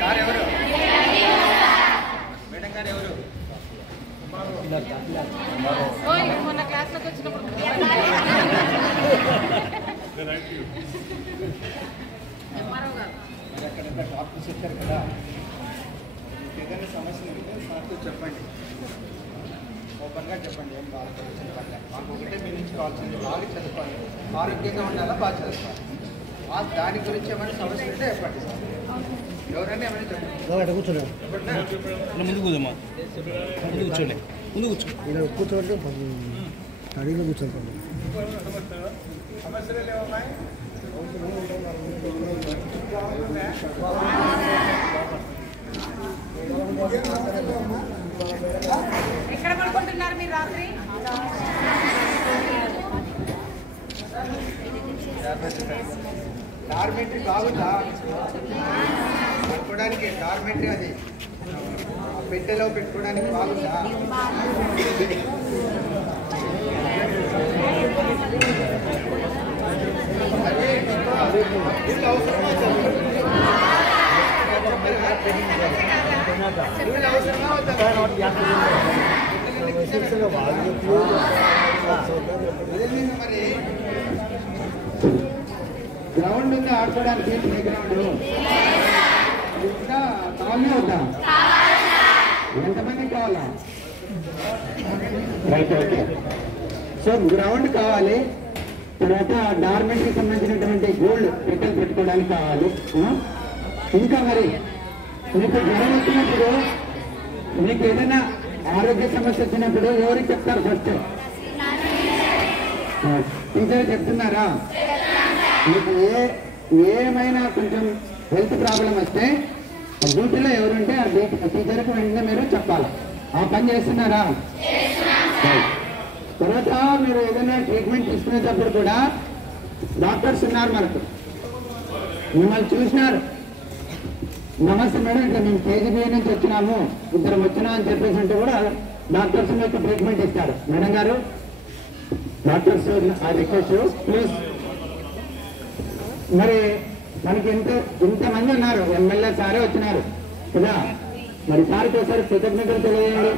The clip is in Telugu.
సార్ ఎవరు? మేడం గారు ఎవరు? మొన్న క్లాస్లోకి వచ్చినప్పుడు ఎంఆర్ఓ గారు మీరు అక్కడ డాక్టర్స్ చెప్పారు కదా, ఏదైనా సమస్య ఉంటే సార్తో చెప్పండి, ఓపెన్గా చెప్పండి. ఏం బాధపడుతుంది పట్ల మాకు ఒకటే మీ నుంచి కావాల్సింది బాగా చదువుకోండి, ఆరోగ్యంగా ఉండాలా, బాగా చదువుకోవాలి. దాని గురించి ఏమైనా సమస్య ఉంటే చెప్పండి సార్. ఎవరైనా ఏమైనా చెప్పండి. కూర్చోండి, ముందు కూర్చోమ్మా, ముందు కూర్చోండి, ముందు కూర్చో, ఇలా కూర్చోండి, అడిగిన కూర్చోండి. సమస్యలు లేవమ్మా? ఎక్కడ పడుకుంటున్నారు మీరు రాత్రి? డార్మెంటరీ బాగుందా? పడుకోవడానికి డార్మెంటరీ అది పెట్టెలో పెట్టుకోవడానికి బాగుందా? మరి గ్రౌండ్ ఉంది ఆడుకోవడానికి, ప్లే గ్రౌండ్ ఇంకా కావాలనే అవుతా? ఎంతమంది కావాలా? Right, okay. సో గ్రౌండ్ కావాలి, తర్వాత డార్మెంట్కి సంబంధించినటువంటి గోల్డ్ పెట్టెలు పెట్టుకోవడానికి కావాలి. ఇంకా మరి మీకు జ్వరం వచ్చినప్పుడు, మీకు ఏదైనా ఆరోగ్య సమస్య వచ్చినప్పుడు ఎవరికి చెప్తారు ఫస్ట్? టీచర్ చెప్తున్నారా? మీకు ఏమైనా కొంచెం హెల్త్ ప్రాబ్లం వస్తే డ్యూటీలో ఎవరుంటే ఆ టీచర్కి వెంటనే మీరు చెప్పాలి. ఆ పని చేస్తున్నారా? తర్వాత మీరు ఏదైనా ట్రీట్మెంట్ తీసుకునేటప్పుడు కూడా డాక్టర్స్ ఉన్నారు మనకు, మిమ్మల్ని చూసినారు, నమస్తే మేడం ఇట్లా మేము కేజీబీ నుంచి వచ్చినాము, ఇద్దరం వచ్చినా అని చెప్పేసి అంటే కూడా డాక్టర్స్ మీకు ట్రీట్మెంట్ ఇస్తారు. మేడం గారు, డాక్టర్స్ ఆ రిక్వెస్ట్ ప్లీజ్. మరి మనకి ఇంతమంది ఉన్నారు, ఎమ్మెల్యే సారే వచ్చినారు కదా, మరి సార్కి ఒకసారి కృతజ్ఞతలు తెలియజేయండి.